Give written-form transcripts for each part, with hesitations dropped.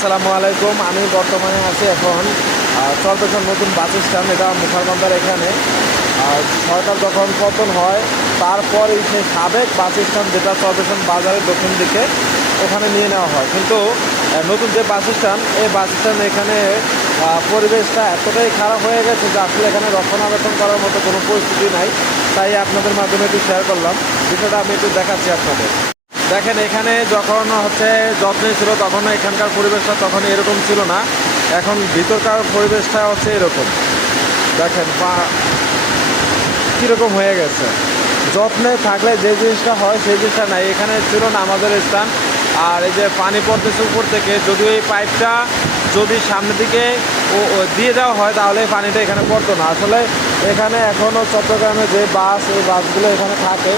আসসালামু আলাইকুম। আমি বর্তমানে আছি এখন চরপেশন নতুন বাস স্ট্যান্ড, এটা মুখারবান্দার এখানে। সরকার যখন পতন হয় তারপরেই সেই সাবেক বাস স্ট্যান্ড, যেটা চরপেশন বাজারের দক্ষিণ দিকে, ওখানে নিয়ে নেওয়া হয়। কিন্তু নতুন যে বাস স্ট্যান্ড, এই বাস স্ট্যান্ড এখানে পরিবেশটা এতটাই খারাপ হয়ে গেছে যে আসলে এখানে রক্ষণাবেক্ষণ করার মতো কোনো পরিস্থিতি নাই। তাই আপনাদের মাধ্যমে একটু শেয়ার করলাম বিষয়টা, আমি একটু দেখাচ্ছি আপনাদের। দেখেন, এখানে যখন যত্নে ছিল তখন এখানকার পরিবেশটা তখন এরকম ছিল না। এখন ভিতরকার পরিবেশটা এরকম। দেখেন কীরকম হয়ে গেছে। যত্নে থাকলে যে জিনিসটা হয় সেই জিনিসটা নাই, এখানে ছিল না আমাদের স্থান। আর এই যে পানি পড়তেছে উপর থেকে, যদিও এই পাইপটা যদি সামনের দিকে দিয়ে দেওয়া হয় তাহলে এই পানিটা এখানে পড়তো না। আসলে এখানে এখনও চট্টগ্রামে যে বাস, এই বাসগুলো এখানে থাকে,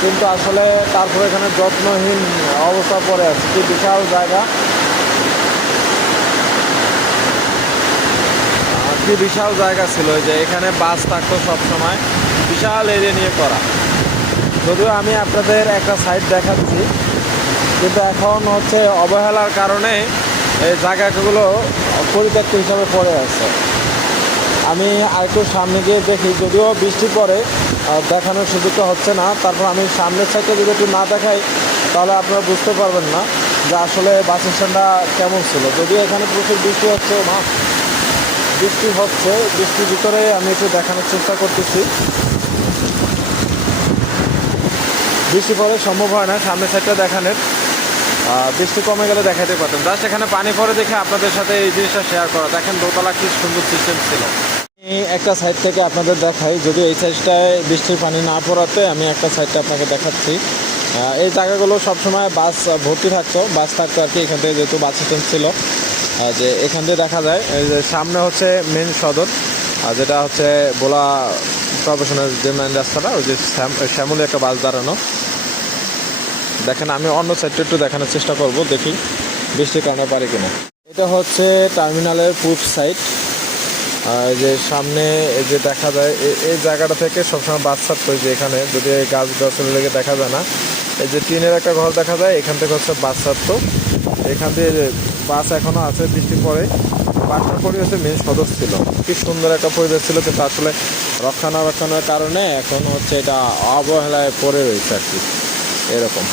কিন্তু আসলে তারপরে এখানে যত্নহীন অবস্থা পড়ে আছে। কি বিশাল জায়গা, কি বিশাল জায়গা ছিল যে এখানে বাস থাকতো সবসময়, বিশাল এরিয়া নিয়ে করা। যদিও আমি আপনাদের একটা সাইড দেখাচ্ছি, কিন্তু এখন অবহেলার কারণে এই জায়গাগুলো পরিত্যক্ত হিসাবে পড়ে আছে। আমি আরেকটু সামনে গিয়ে দেখি, যদিও বৃষ্টি পড়ে দেখানোর সুযোগটা হচ্ছে না। তারপর আমি সামনের সাইডে যদি একটু না দেখাই তাহলে আপনারা বুঝতে পারবেন না যে আসলে বাস স্ট্যান্ডটা কেমন ছিল। যদিও এখানে প্রচুর বৃষ্টি হচ্ছে, বৃষ্টির ভিতরে আমি একটু দেখানোর চেষ্টা করতেছি। বৃষ্টি পরে সম্ভব হয় না সামনের সাইডটা দেখানোর, বৃষ্টি কমে গেলে দেখাতে পারতাম। জাস্ট এখানে পানি পড়ে দেখে আপনাদের সাথে এই জিনিসটা শেয়ার করা। দেখেন দোতলা কি সুন্দর সিস্টেম ছিল। আমি একটা সাইড থেকে আপনাদের দেখাই, যদি এই সাইডটায় বৃষ্টির পানি না পড়াতে আমি একটা সাইডটা আপনাকে দেখাচ্ছি। এই জায়গাগুলো সবসময় বাস ভর্তি থাকতো, বাস থাকতো আর কি। এখান থেকে যেহেতু বাস স্ট্যান্ড ছিল, যে এখান দিয়ে দেখা যায় এই যে সামনে মেন সদর, যেটা বোলা প্রফেশনাল যে মেন রাস্তাটা, ওই যে শ্যামলী একটা বাস দাঁড়ানো। দেখেন আমি অন্য সাইডটা একটু দেখানোর চেষ্টা করব, দেখি বৃষ্টির কারণে পারি কিনা। এটা টার্মিনালের পূর্ব সাইড, যে সামনে এই যে দেখা যায় এই জায়গাটা থেকে সবসময় বাস ছাড়তো। যে এখানে যদি গাছ গাছগুলো লেগে দেখা যায় না, এই যে টিনের একটা ঘর দেখা যায়, এখান থেকে বাস ছাড়তো। এখান দিয়ে বাস এখনও আছে। বৃষ্টির পরে বাসটার পরিবেশে মেন সদর ছিল, কি সুন্দর একটা পরিবেশ ছিল, কিন্তু আসলে রক্ষণাবেক্ষণের কারণে এখন এটা অবহেলায় পড়ে রয়েছে আর কি, এরকম।